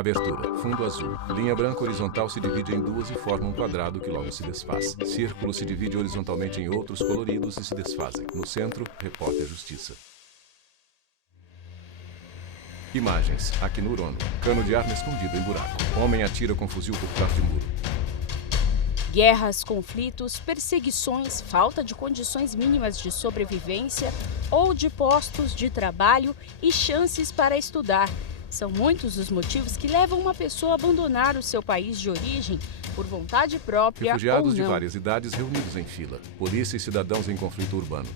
Abertura. Fundo azul. Linha branca horizontal se divide em duas e forma um quadrado que logo se desfaz. Círculo se divide horizontalmente em outros coloridos e se desfazem. No centro, repórter Justiça. Imagens. Acnur ONU. Cano de arma escondido em buraco. Homem atira com fuzil por trás de muro. Guerras, conflitos, perseguições, falta de condições mínimas de sobrevivência ou de postos de trabalho e chances para estudar. São muitos os motivos que levam uma pessoa a abandonar o seu país de origem por vontade própria ou Refugiados de não. várias idades reunidos em fila. Polícia e cidadãos em conflito urbano.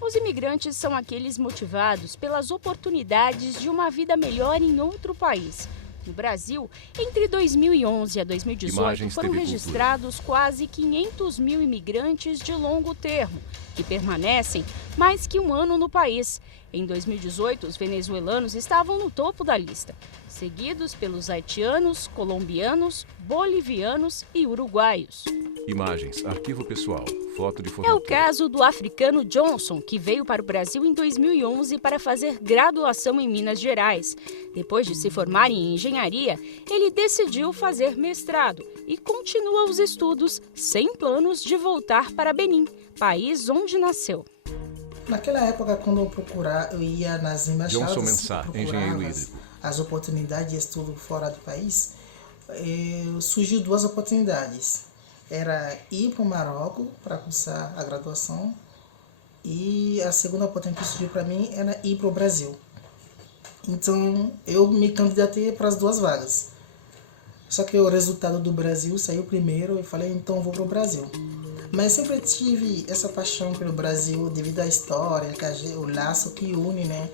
Os imigrantes são aqueles motivados pelas oportunidades de uma vida melhor em outro país. No Brasil, entre 2011 a 2018, Imagens, foram TV registrados quase 500 mil imigrantes de longo termo, que permanecem mais que um ano no país. Em 2018, os venezuelanos estavam no topo da lista, seguidos pelos haitianos, colombianos, bolivianos e uruguaios. Imagens. Arquivo pessoal. Foto de É o formatura. caso do africano Johnson, que veio para o Brasil em 2011 para fazer graduação em Minas Gerais. Depois de se formar em engenharia, ele decidiu fazer mestrado e continua os estudos sem planos de voltar para Benim, país onde nasceu. Naquela época, quando eu ia nas embaixadas Johnson Mensah, procurar engenheiro as, hídrico. as oportunidades de estudo fora do país, surgiu duas oportunidades. Era ir para o Marrocos para cursar a graduação e a segunda oportunidade que surgiu para mim era ir para o Brasil. Então, eu me candidatei para as duas vagas. Só que o resultado do Brasil saiu primeiro e falei, então vou para o Brasil. Mas sempre tive essa paixão pelo Brasil devido à história, o laço que une, né,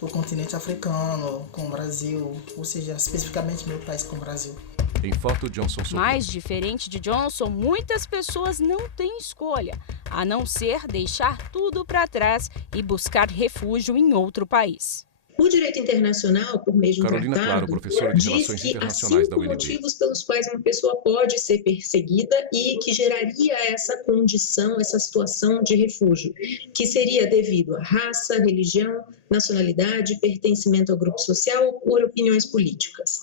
o continente africano com o Brasil, ou seja, especificamente meu país com o Brasil. Em foto, Johnson sorriu. Mas, diferente de Johnson, muitas pessoas não têm escolha, a não ser deixar tudo para trás e buscar refúgio em outro país. O direito internacional, por meio de um Carolina Claro, tratado, professora de diz Relações que há Internacionais da 5 UNB. motivos pelos quais uma pessoa pode ser perseguida e que geraria essa condição, essa situação de refúgio, que seria devido à raça, religião, nacionalidade, pertencimento ao grupo social ou por opiniões políticas.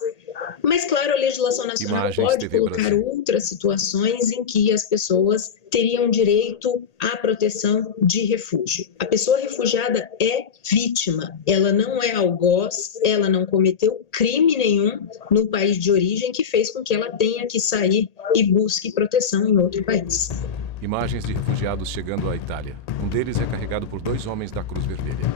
Mas, claro, a legislação nacional Imagens, pode TV colocar Brasil. outras situações em que as pessoas teriam direito à proteção de refúgio. A pessoa refugiada é vítima, ela não é algoz, ela não cometeu crime nenhum no país de origem que fez com que ela tenha que sair e busque proteção em outro país. Imagens de refugiados chegando à Itália. Um deles é carregado por 2 homens da Cruz Vermelha.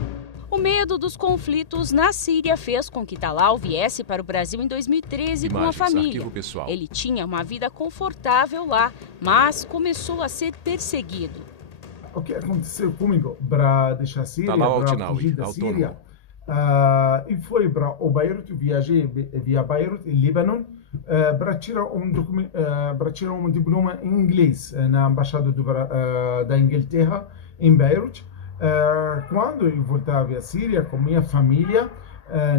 O medo dos conflitos na Síria fez com que Talal viesse para o Brasil em 2013 com a Imagens, família. arquivo pessoal. Ele tinha uma vida confortável lá, mas começou a ser perseguido. O que aconteceu comigo para deixar a Síria, Talal para Altinawi, fugir da autônomo. Síria, e foi para o Beirut, viajei via Beirut, em Líbano, para tirar um diploma em inglês na embaixada da Inglaterra em Beirut. Quando eu voltava à Síria com minha família,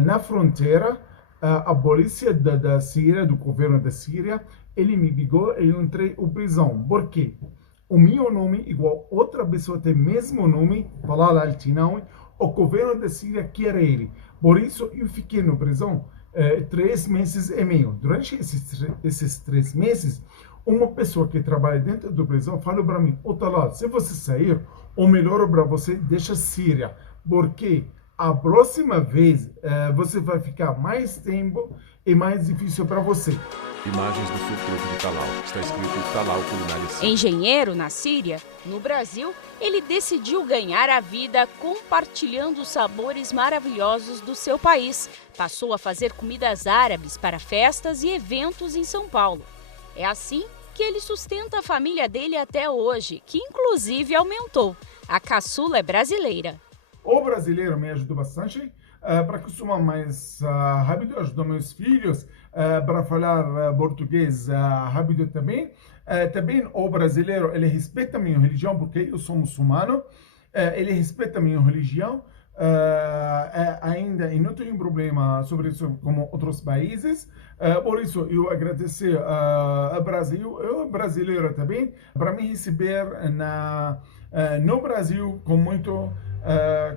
na fronteira, a polícia da Síria, do governo da Síria, ele me pegou e eu entrei em prisão. Por quê? O meu nome, igual outra pessoa tem o mesmo nome, Talal Altinawi, o governo da Síria quer ele. Por isso, eu fiquei na prisão 3 meses e meio. Durante esses 3 meses, uma pessoa que trabalha dentro da prisão falou para mim, Talal, se você sair, o melhor para você deixa a Síria, porque a próxima vez você vai ficar mais tempo e mais difícil para você. Imagens do food-truck de Talal. Está escrito Talal Culinária Síria. Engenheiro na Síria, no Brasil, ele decidiu ganhar a vida compartilhando os sabores maravilhosos do seu país. Passou a fazer comidas árabes para festas e eventos em São Paulo. É assim que ele sustenta a família dele até hoje, que inclusive aumentou. A caçula é brasileira. O brasileiro me ajudou bastante para acostumar mais rápido, ajudou meus filhos para falar português rápido também. Também o brasileiro, ele respeita a minha religião, porque eu sou muçulmano, ele respeita a minha religião, ainda e não tenho problema sobre isso como outros países. Por isso, eu agradeço ao Brasil, eu brasileiro também, para me receber no Brasil com muito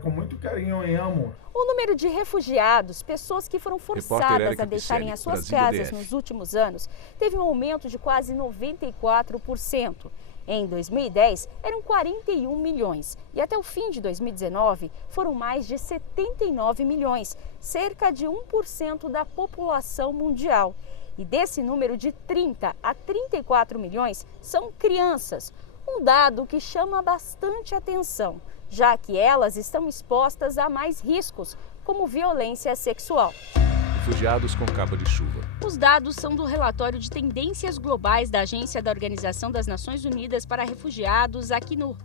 com muito carinho e amor. O número de refugiados, pessoas que foram forçadas a deixarem as suas casas nos últimos anos, teve um aumento de quase 94%. Em 2010, eram 41 milhões e até o fim de 2019 foram mais de 79 milhões, cerca de 1% da população mundial. E desse número, de 30 a 34 milhões são crianças, um dado que chama bastante atenção, já que elas estão expostas a mais riscos, como violência sexual. Refugiados com capa de chuva. Os dados são do relatório de tendências globais da Agência da Organização das Nações Unidas para Refugiados aqui no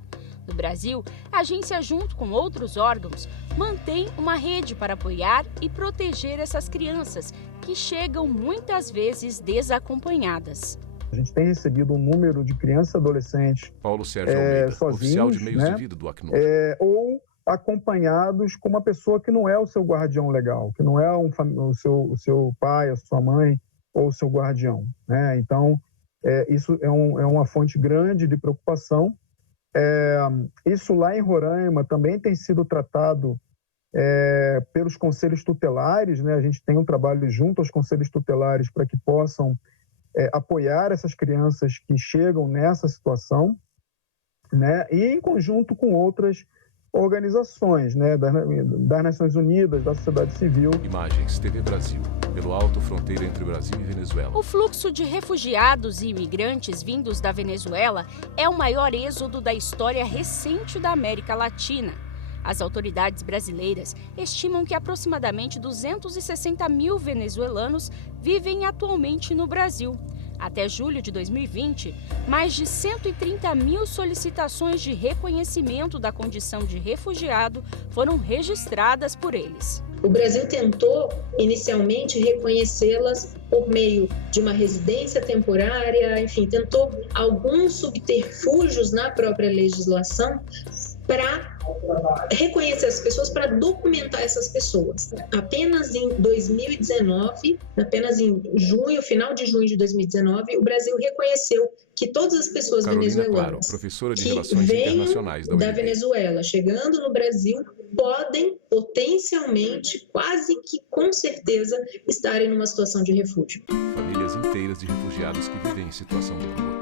Brasil. A agência, junto com outros órgãos, mantém uma rede para apoiar e proteger essas crianças, que chegam muitas vezes desacompanhadas. A gente tem recebido um número de crianças e adolescentes Paulo Sérgio Almeida, sozinhos, oficial de meios de vida do Acnur. Ou acompanhados com uma pessoa que não é o seu guardião legal, que não é o seu pai, a sua mãe ou o seu guardião, né? Então, isso é uma fonte grande de preocupação. Isso lá em Roraima também tem sido tratado pelos conselhos tutelares, né? A gente tem um trabalho junto aos conselhos tutelares para que possam apoiar essas crianças que chegam nessa situação, né? E em conjunto com outras organizações, né, das Nações Unidas, da sociedade civil. Imagens TV Brasil, pelo alto fronteira entre Brasil e Venezuela. O fluxo de refugiados e imigrantes vindos da Venezuela é o maior êxodo da história recente da América Latina. As autoridades brasileiras estimam que aproximadamente 260 mil venezuelanos vivem atualmente no Brasil. Até julho de 2020, mais de 130 mil solicitações de reconhecimento da condição de refugiado foram registradas por eles. O Brasil tentou, inicialmente, reconhecê-las por meio de uma residência temporária, enfim, tentou alguns subterfúgios na própria legislação para reconhecer as pessoas, para documentar essas pessoas. Apenas em 2019, apenas em junho, final de junho de 2019, o Brasil reconheceu que todas as pessoas venezuelanas que vêm da Venezuela, chegando no Brasil, podem potencialmente, quase que com certeza, estarem numa situação de refúgio. Famílias inteiras de refugiados que vivem em situação de rua.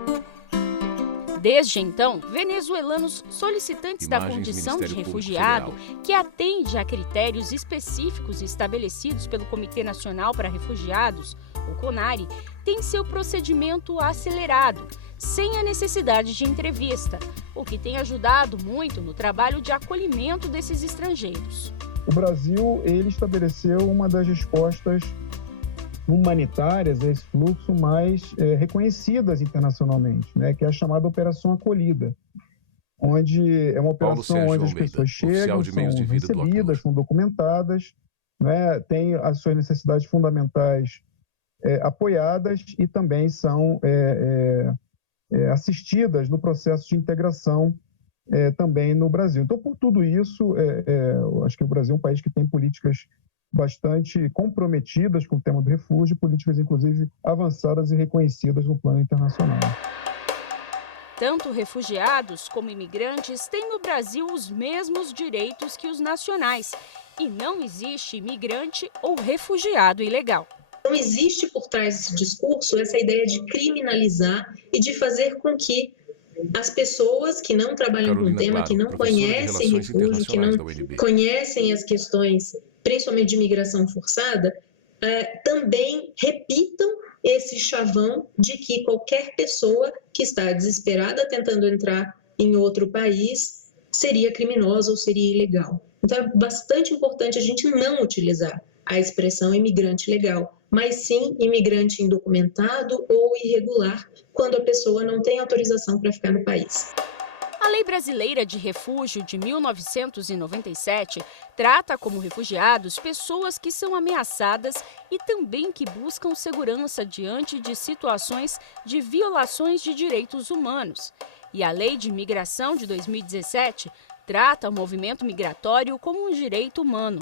Desde então, venezuelanos solicitantes da condição de refugiado, que atende a critérios específicos estabelecidos pelo Comitê Nacional para Refugiados, o CONARE, têm seu procedimento acelerado, sem a necessidade de entrevista, o que tem ajudado muito no trabalho de acolhimento desses estrangeiros. O Brasil, ele estabeleceu uma das respostas humanitárias a esse fluxo mais reconhecidas internacionalmente, né, que é a chamada Operação Acolhida, onde é uma operação onde as pessoas chegam, são recebidas, são documentadas, né, têm as suas necessidades fundamentais apoiadas e também são assistidas no processo de integração também no Brasil. Então, por tudo isso, eu acho que o Brasil é um país que tem políticas bastante comprometidas com o tema do refúgio, políticas, inclusive, avançadas e reconhecidas no plano internacional. Tanto refugiados como imigrantes têm no Brasil os mesmos direitos que os nacionais. E não existe imigrante ou refugiado ilegal. Não existe por trás desse discurso essa ideia de criminalizar e de fazer com que as pessoas que não trabalham com o tema, que não conhecem refúgio, que não conhecem as questões, principalmente de migração forçada, também repitam esse chavão de que qualquer pessoa que está desesperada tentando entrar em outro país seria criminosa ou seria ilegal. Então é bastante importante a gente não utilizar a expressão imigrante legal, mas sim imigrante indocumentado ou irregular, quando a pessoa não tem autorização para ficar no país. A Lei Brasileira de Refúgio de 1997 trata como refugiados pessoas que são ameaçadas e também que buscam segurança diante de situações de violações de direitos humanos. E a Lei de Imigração de 2017 trata o movimento migratório como um direito humano.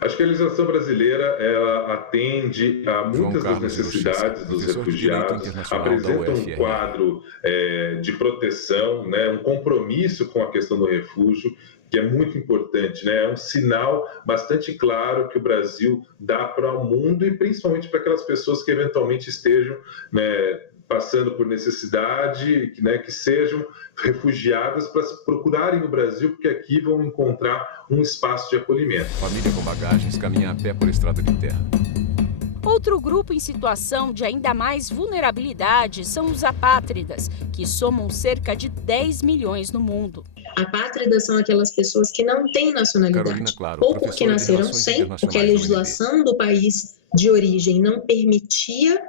Acho que a legislação brasileira ela atende a muitas das necessidades dos refugiados, apresenta um quadro de proteção, né, um compromisso com a questão do refúgio que é muito importante, né? É um sinal bastante claro que o Brasil dá para o mundo e principalmente para aquelas pessoas que eventualmente estejam, né, passando por necessidade, né, que sejam refugiadas para procurarem o Brasil, porque aqui vão encontrar um espaço de acolhimento. Família com bagagens caminha a pé por estrada de terra. Outro grupo em situação de ainda mais vulnerabilidade são os apátridas, que somam cerca de 10 milhões no mundo. Apátridas são aquelas pessoas que não têm nacionalidade, Claro, ou porque nasceram sem, porque a legislação do país de origem não permitia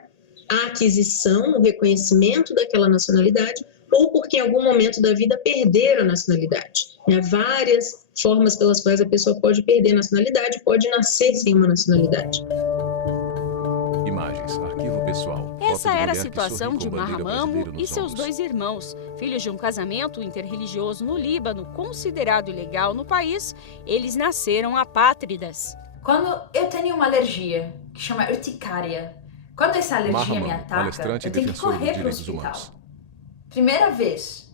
a aquisição, o reconhecimento daquela nacionalidade, ou porque em algum momento da vida perderam a nacionalidade. Há várias formas pelas quais a pessoa pode perder a nacionalidade, pode nascer sem uma nacionalidade. Imagens, arquivo pessoal. Essa era a situação de Maha Mammo e seus 2 irmãos. Filhos de um casamento interreligioso no Líbano, considerado ilegal no país, eles nasceram apátridas. Quando eu tenho uma alergia, que chama urticária, quando essa alergia me ataca, eu tenho que correr para o hospital. Primeira vez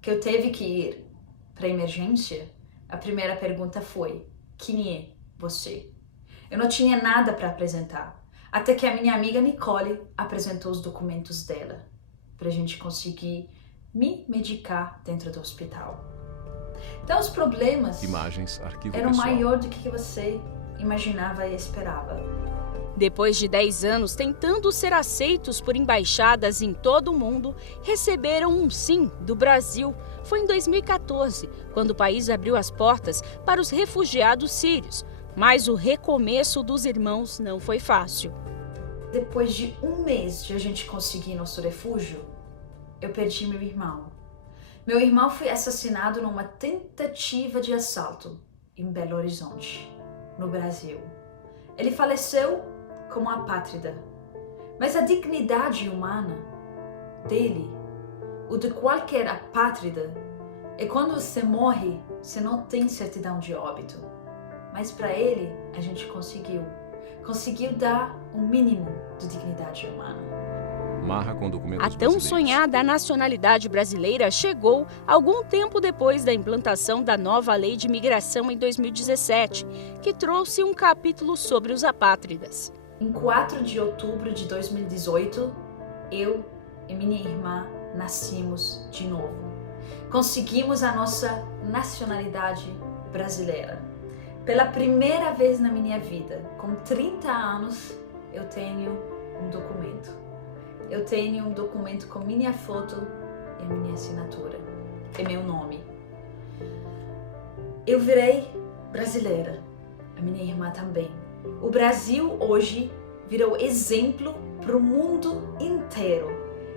que eu teve que ir para a emergência, a primeira pergunta foi: quem é você? Eu não tinha nada para apresentar. Até que a minha amiga Nicole apresentou os documentos dela, para a gente conseguir me medicar dentro do hospital. Então os problemas eram maiores do que você imaginava e esperava. Depois de 10 anos tentando ser aceitos por embaixadas em todo o mundo, receberam um sim do Brasil. Foi em 2014, quando o país abriu as portas para os refugiados sírios. Mas o recomeço dos irmãos não foi fácil. Depois de um mês de a gente conseguir nosso refúgio, eu perdi meu irmão. Meu irmão foi assassinado numa tentativa de assalto em Belo Horizonte, no Brasil. Ele faleceu como apátrida, mas a dignidade humana dele, o de qualquer apátrida, é quando você morre, você não tem certidão de óbito. Mas para ele, a gente conseguiu dar um mínimo de dignidade humana. A tão sonhada nacionalidade brasileira chegou algum tempo depois da implantação da nova lei de imigração em 2017, que trouxe um capítulo sobre os apátridas. Em 4 de outubro de 2018, eu e minha irmã nascimos de novo. Conseguimos a nossa nacionalidade brasileira. Pela primeira vez na minha vida, com 30 anos, eu tenho um documento. Eu tenho um documento com minha foto e a minha assinatura, e meu nome. Eu virei brasileira, a minha irmã também. O Brasil hoje virou exemplo para o mundo inteiro.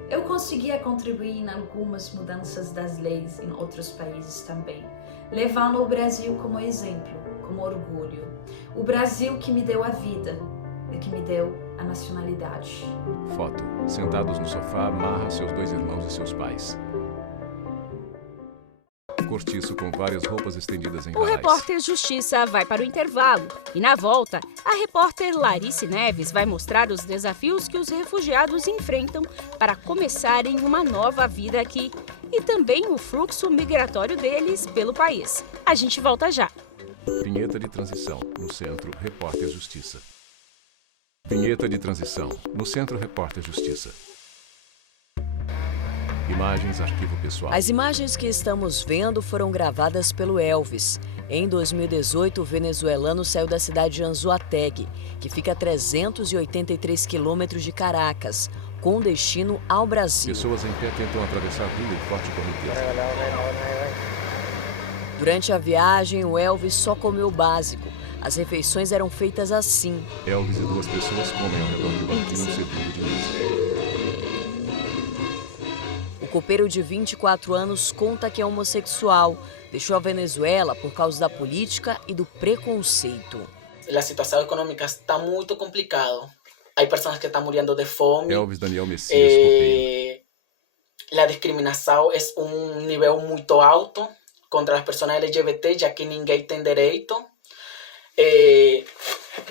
Eu conseguia contribuir em algumas mudanças das leis em outros países também, levando o Brasil como exemplo, como orgulho. O Brasil que me deu a vida e que me deu a nacionalidade. Foto. Sentados no sofá, Maha, seus 2 irmãos e seus pais. Cortiço com várias roupas estendidas em varais. O repórter Justiça vai para o intervalo e, na volta, a repórter Larice Neves vai mostrar os desafios que os refugiados enfrentam para começarem uma nova vida aqui e também o fluxo migratório deles pelo país. A gente volta já. Vinheta de transição. No Centro, Repórter Justiça. Vinheta de transição. No Centro, Repórter Justiça. Imagens, arquivo pessoal. As imagens que estamos vendo foram gravadas pelo Elvis. Em 2018, o venezuelano saiu da cidade de Anzoátegui, que fica a 383 quilômetros de Caracas, com destino ao Brasil. Pessoas em pé tentam atravessar a rua em forte correnteza. Durante a viagem, o Elvis só comeu o básico. As refeições eram feitas assim. Elvis e 2 pessoas comem ao redor de um banquinho servido de mesa. O copeiro de 24 anos conta que é homossexual. Deixou a Venezuela por causa da política e do preconceito. A situação econômica está muito complicada. Há pessoas que estão morrendo de fome. Elvis Daniel Messias, copeiro. A discriminação é nível muito alto contra as pessoas LGBT, já que ninguém tem direito.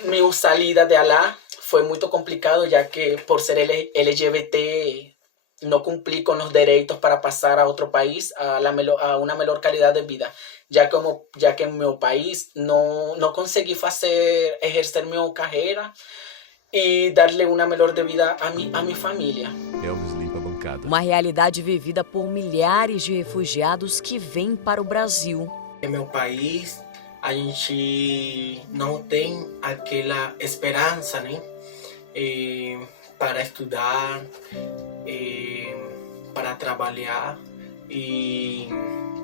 Minha saída de lá foi muito complicado, já que por ser LGBT no cumplí con los derechos para pasar a otro país a una mejor calidad de vida, ya que en mi país no conseguí ejercer mi carrera e darle uma melhor de vida a minha família. Elvis limpa a bancada. Uma realidade vivida por milhares de refugiados que vêm para o Brasil. Em meu país, a gente não tem aquela esperança, né? Para estudar, para trabalhar. E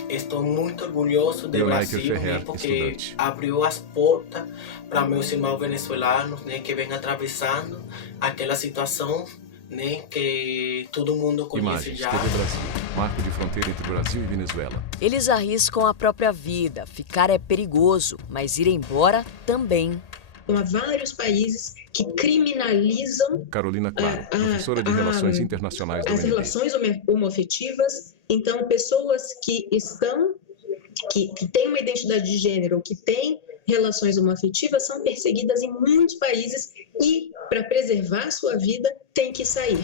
estou muito orgulhoso do Brasil, né, porque abriu as portas para meus irmãos venezuelanos, né, que vêm atravessando aquela situação, né, que todo mundo conhece Imagens, já. TV Brasil, marco de fronteira entre Brasil e Venezuela. Eles arriscam a própria vida. Ficar é perigoso, mas ir embora também. Há vários países que criminalizam Carolina Claro, professora de Relações Internacionais da as UNB. relações homoafetivas. Então, pessoas que têm uma identidade de gênero, que têm relações homoafetivas, são perseguidas em muitos países e, para preservar sua vida, têm que sair.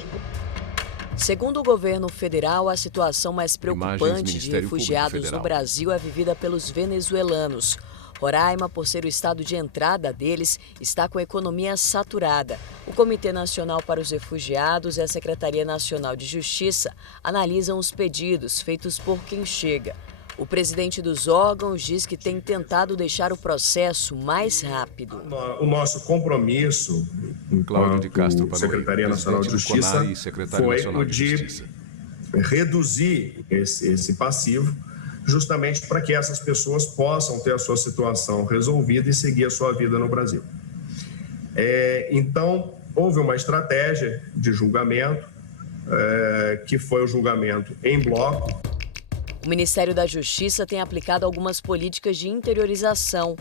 Segundo o governo federal, a situação mais preocupante de refugiados no Brasil é vivida pelos venezuelanos. Roraima, por ser o estado de entrada deles, está com a economia saturada. O Comitê Nacional para os Refugiados e a Secretaria Nacional de Justiça analisam os pedidos feitos por quem chega. O presidente dos órgãos diz que tem tentado deixar o processo mais rápido. O nosso compromisso, Cláudio de Castro para Secretaria Nacional de Justiça, foi o de reduzir esse passivo, justamente para que essas pessoas possam ter a sua situação resolvida e seguir a sua vida no Brasil. Então, houve uma estratégia de julgamento, que foi o julgamento em bloco. O Ministério da Justiça tem aplicado algumas políticas de interiorização.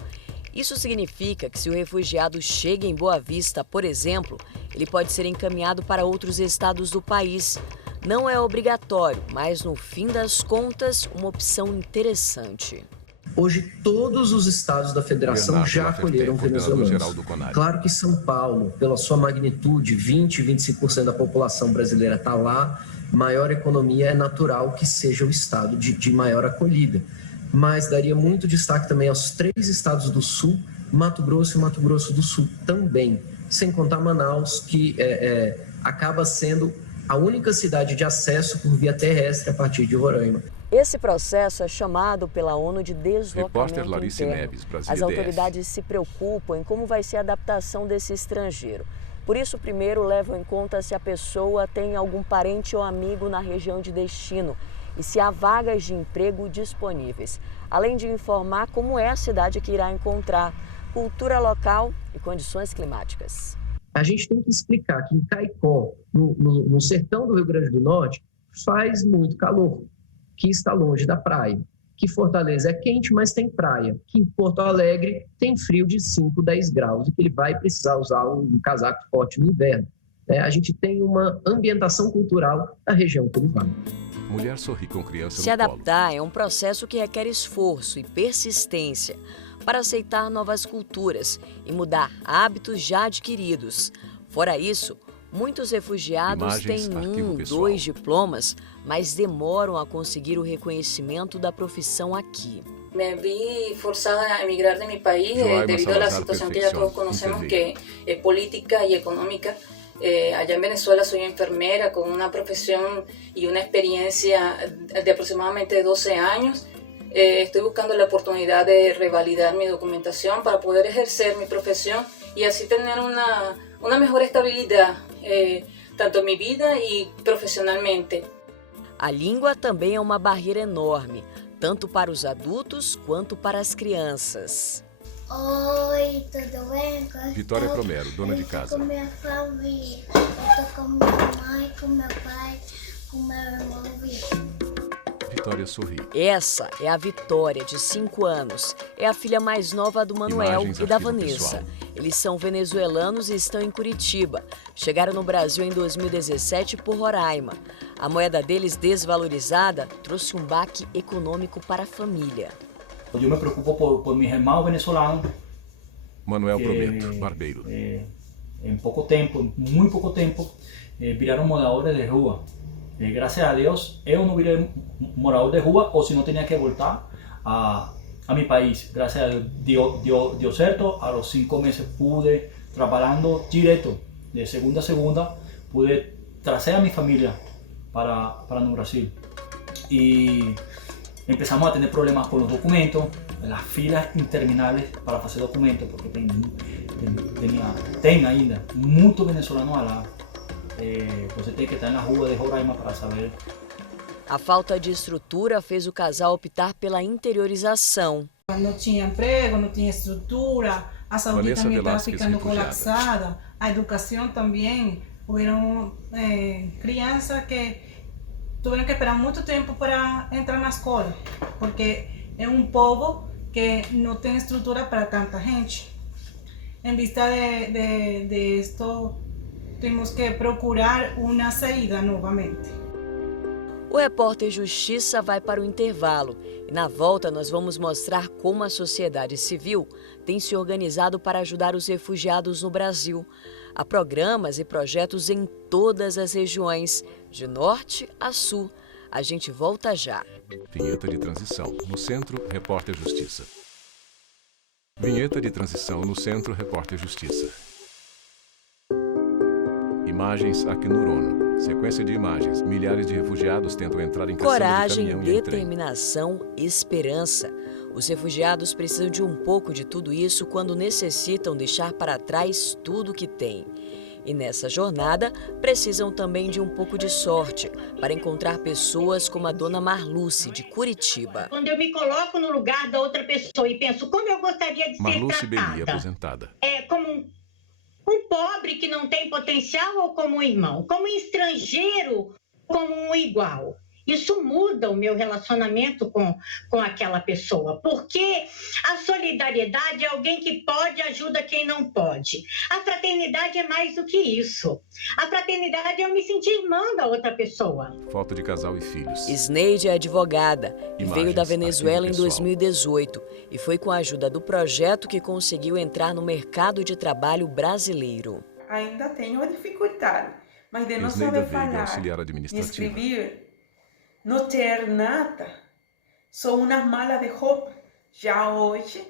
Isso significa que se o refugiado chega em Boa Vista, por exemplo, ele pode ser encaminhado para outros estados do país. Não é obrigatório, mas no fim das contas, uma opção interessante. Hoje, todos os estados da federação já acolheram venezuelanos. Claro que São Paulo, pela sua magnitude, 20, 25% da população brasileira está lá, maior economia, é natural que seja o estado de maior acolhida. Mas daria muito destaque também aos 3 estados do sul, Mato Grosso e Mato Grosso do Sul também. Sem contar Manaus, que acaba sendo a única cidade de acesso por via terrestre a partir de Roraima. Esse processo é chamado pela ONU de deslocamento interno. Neves, As autoridades se preocupam em como vai ser a adaptação desse estrangeiro. Por isso, primeiro levam em conta se a pessoa tem algum parente ou amigo na região de destino e se há vagas de emprego disponíveis, além de informar como é a cidade que irá encontrar, cultura local e condições climáticas. A gente tem que explicar que em Caicó, no sertão do Rio Grande do Norte, faz muito calor, que está longe da praia, que Fortaleza é quente, mas tem praia, que em Porto Alegre tem frio de 5, 10 graus e que ele vai precisar usar um casaco forte no inverno. A gente tem uma ambientação cultural da região que ele vai. Mulher sorri com criança Se adaptar é um processo que requer esforço e persistência para aceitar novas culturas e mudar hábitos já adquiridos. Fora isso, muitos refugiados têm 1, 2 diplomas, mas demoram a conseguir o reconhecimento da profissão aqui. Me vi forzada a emigrar de mi país debido a la situación que ya todos conocemos, que es política y económica. Allá en Venezuela soy enfermera con una profesión y una experiencia de aproximadamente 12 años. Estoy buscando la oportunidad de revalidar mi documentación para poder ejercer mi profesión y así tener una mejor estabilidad, tanto en mi vida y profissionalmente. A língua também é uma barreira enorme, tanto para os adultos quanto para as crianças. Oi, tudo bem? Vitória Promero, dona de casa. Eu tô com minha família, eu tô com minha mãe, com meu pai, com meu irmão Vitor. Vitória sorri. Essa é a Vitória, de 5 anos. É a filha mais nova do Manuel e da Vanessa. Eles são venezuelanos e estão em Curitiba. Chegaram no Brasil em 2017 por Roraima. A moeda deles desvalorizada trouxe um baque econômico para a família. Eu me preocupo por meus irmãos venezolanos. Manuel Prometo, barbeiro. Em pouco tempo, muito pouco tempo, viraram moradores de rua. Graças a Deus, eu não virei morador de rua, ou se não tinha que voltar a mi país. Graças a Deus dio certo. A los 5 meses pude, trabalhando direto, de segunda a segunda, pude trazer a minha família para no Brasil. E empezamos a ter problemas com os documentos, as filas intermináveis para fazer documentos, porque tem ainda muito venezuelano lá. Você tem que estar na rua de Roraima para saber. A falta de estrutura fez o casal optar pela interiorização. Não tinha emprego, não tinha estrutura, a saúde também estava ficando colapsada, a educação também. Houveram crianças que tiveram que esperar muito tempo para entrar na escola, porque é um povo que não tem estrutura para tanta gente. Em vista de esto, temos que procurar uma saída novamente. O repórter Justiça vai para o intervalo e na volta nós vamos mostrar como a sociedade civil tem se organizado para ajudar os refugiados no Brasil. Há programas e projetos em todas as regiões, de norte a sul. A gente volta já. Vinheta de transição. No centro, repórter Justiça. Vinheta de transição no centro, repórter Justiça. Imagens Acnur ONU. Sequência de imagens. Milhares de refugiados tentam entrar em caçamba de caminhão Coragem, determinação, esperança. Os refugiados precisam de um pouco de tudo isso quando necessitam deixar para trás tudo que têm. E nessa jornada, precisam também de um pouco de sorte para encontrar pessoas como a dona Marluce, de Curitiba. Quando eu me coloco no lugar da outra pessoa e penso como eu gostaria de ser Marluce tratada. Beli, aposentada. Como um pobre que não tem potencial ou como um irmão, como um estrangeiro, como um igual. Isso muda o meu relacionamento com aquela pessoa, porque a solidariedade é alguém que pode ajuda quem não pode. A fraternidade é mais do que isso. A fraternidade é eu me sentir irmã da outra pessoa. Foto de casal e filhos. Isneide é advogada e Imagens, veio da Venezuela em pessoal. 2018 e foi com a ajuda do projeto que conseguiu entrar no mercado de trabalho brasileiro. Ainda tenho dificuldade, mas de não Isneida saber Veiga, falar auxiliar e administrativa. escrever, não ter nada, sou uma mala de roupa. Já hoje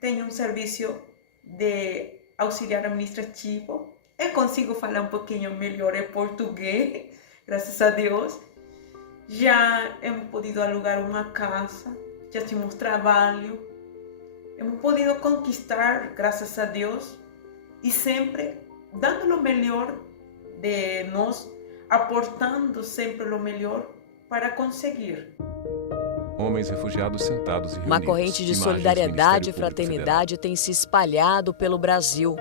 tenho um serviço de auxiliar administrativo. Eu consigo falar um pouquinho melhor em português, graças a Deus. Já hemos podido alugar uma casa, já temos trabalho. Hemos podido conquistar, graças a Deus, e sempre dando o melhor de nós, aportando sempre o melhor para conseguir. Homens refugiados sentados e reunidos. Uma corrente de Imagens, solidariedade e Ministério Público fraternidade tem se espalhado pelo Brasil.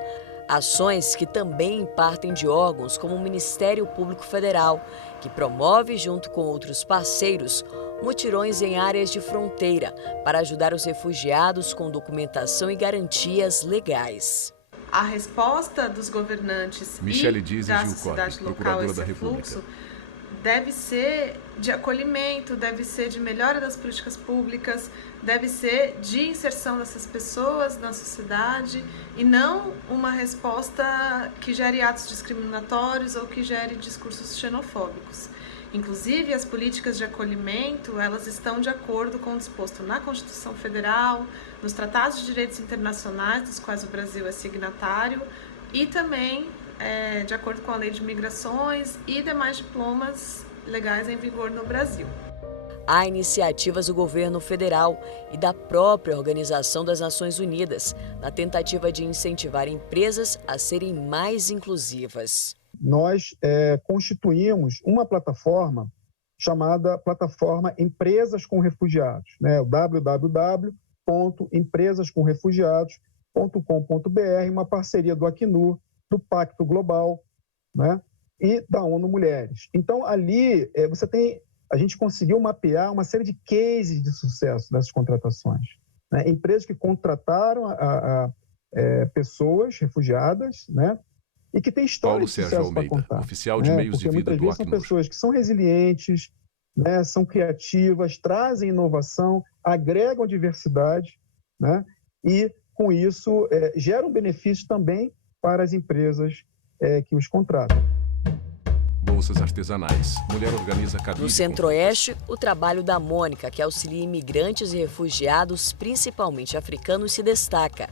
Ações que também partem de órgãos como o Ministério Público Federal, que promove, junto com outros parceiros, mutirões em áreas de fronteira para ajudar os refugiados com documentação e garantias legais. A resposta dos governantes Michele e Dias da e Gil sociedade Cobre, local a procuradora esse da República. fluxo deve ser de acolhimento, deve ser de melhora das políticas públicas, deve ser de inserção dessas pessoas na sociedade e não uma resposta que gere atos discriminatórios ou que gere discursos xenofóbicos. Inclusive, as políticas de acolhimento, elas estão de acordo com o disposto na Constituição Federal, nos tratados de direitos internacionais, dos quais o Brasil é signatário, e também de acordo com a Lei de Migrações e demais diplomas legais em vigor no Brasil. Há iniciativas do governo federal e da própria Organização das Nações Unidas na tentativa de incentivar empresas a serem mais inclusivas. Nós constituímos uma plataforma chamada Plataforma Empresas com Refugiados, né? O www.empresascomrefugiados.com.br, uma parceria do Acnur, do Pacto Global, né? E da ONU Mulheres. Então, ali, a gente conseguiu mapear uma série de cases de sucesso dessas contratações, né? Empresas que contrataram pessoas refugiadas, né? E que têm história de sucesso para contar. Oficial de meios de vida do Acnur. São pessoas que são resilientes, né? São criativas, trazem inovação, agregam diversidade, né? E, com isso, geram benefícios também para as empresas que os contratam. Bolsas artesanais. Mulher organiza cabide. No Centro-Oeste, o trabalho da Mônica, que auxilia imigrantes e refugiados, principalmente africanos, se destaca.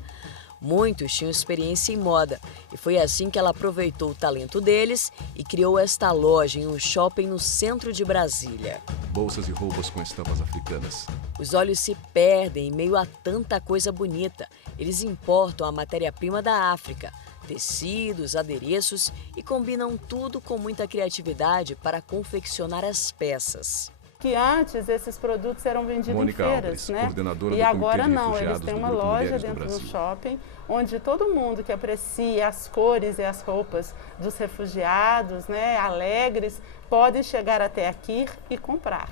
Muitos tinham experiência em moda e foi assim que ela aproveitou o talento deles e criou esta loja em um shopping no centro de Brasília. Bolsas e roupas com estampas africanas. Os olhos se perdem em meio a tanta coisa bonita. Eles importam a matéria-prima da África, tecidos, adereços e combinam tudo com muita criatividade para confeccionar as peças. Que antes esses produtos eram vendidos Mônica em feiras, Alves, né? coordenadora e do agora Comitê de não, eles Refugiados têm do uma Grupo loja Mulheres do dentro do Brasil. shopping, onde todo mundo que aprecia as cores e as roupas dos refugiados, né, alegres, pode chegar até aqui e comprar.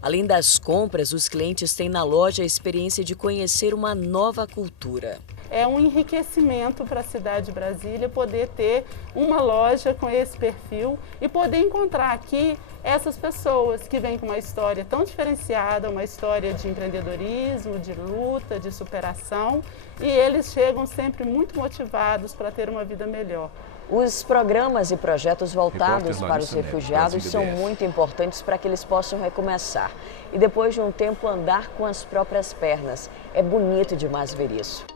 Além das compras, os clientes têm na loja a experiência de conhecer uma nova cultura. É um enriquecimento para a cidade de Brasília poder ter uma loja com esse perfil e poder encontrar aqui essas pessoas que vêm com uma história tão diferenciada, uma história de empreendedorismo, de luta, de superação, e eles chegam sempre muito motivados para ter uma vida melhor. Os programas e projetos voltados para os refugiados são muito importantes para que eles possam recomeçar e depois de um tempo andar com as próprias pernas. É bonito demais ver isso.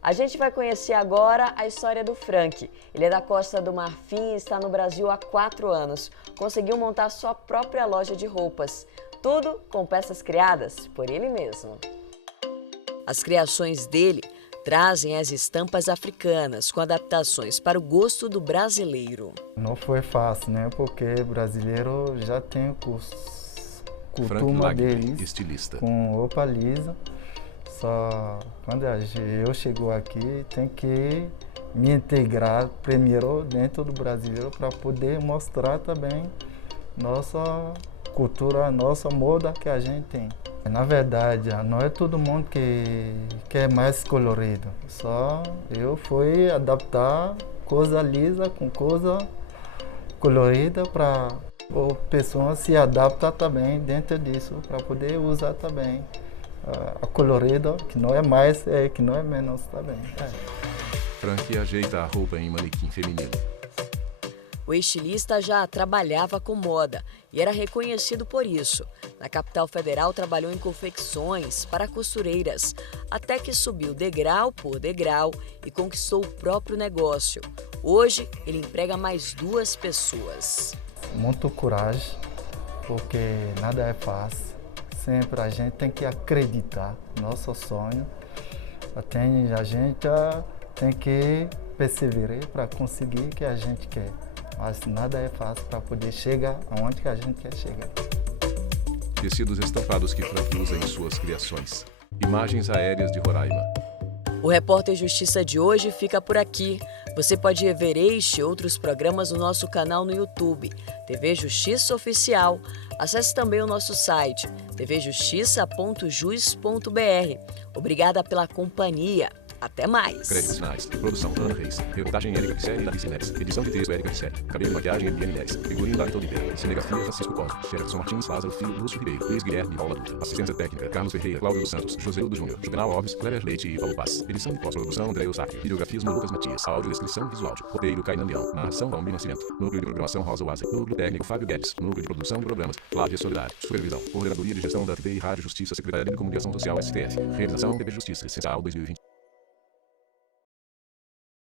A gente vai conhecer agora a história do Frank. Ele é da Costa do Marfim e está no Brasil há 4 anos. Conseguiu montar sua própria loja de roupas. Tudo com peças criadas por ele mesmo. As criações dele trazem as estampas africanas com adaptações para o gosto do brasileiro. Não foi fácil, né? Porque brasileiro já tem cultura deles, estilista, com roupa lisa. Só quando eu chego aqui, tem que me integrar primeiro dentro do brasileiro para poder mostrar também nossa cultura, nossa moda que a gente tem. Na verdade, não é todo mundo que é mais colorido. Só eu fui adaptar coisa lisa com coisa colorida para a pessoa se adaptar também dentro disso, para poder usar também a colorida, que não é mais, que não é menos também. Frank ajeita a roupa em manequim feminino. O estilista já trabalhava com moda e era reconhecido por isso. Na capital federal trabalhou em confecções para costureiras, até que subiu degrau por degrau e conquistou o próprio negócio. Hoje, ele emprega mais 2 pessoas. Muito coragem, porque nada é fácil. Sempre a gente tem que acreditar no nosso sonho. A gente tem que perseverar para conseguir o que a gente quer. Mas nada é fácil para poder chegar aonde que a gente quer chegar. Tecidos estampados que Frank usa em suas criações. Imagens aéreas de Roraima. O Repórter Justiça de hoje fica por aqui. Você pode rever este e outros programas no nosso canal no YouTube, TV Justiça Oficial. Acesse também o nosso site, tvjustiça.jus.br. Obrigada pela companhia. Até mais. Créditos finais. Produção Ana Reis. Reportagem Érica Pisselli e Davi Sineres. Edição de texto Érica Pisselli. Cabelo e maquiagem Eliane Neres. Figurino Darito Oliveira. Cinegrafia Francisco Costa. Jefferson Martins, Lázaro Filho, Lúcio Ribeiro. Luiz Guilherme Paula Dutra. Assistência técnica Carlos Ferreira, Cláudio dos Santos, Joseldo Júnior, Juvenal Alves, Cléber Leite e Paulo Paz. Edição de pós-produção André Eustáquio. Videografismo Lucas Matias. Áudio descrição visual. Roteiro Cainan Leão. Narração Valmir Nascimento. Núcleo de programação Rosa Waza. Núcleo técnico Fábio Guedes. Núcleo de produção de programas Flávia Solidário. Supervisão. Coordenadoria de gestão da TV e Rádio Justiça. Secretaria de Comunicação Social STF. Realização TV Justiça. Essencial 2020.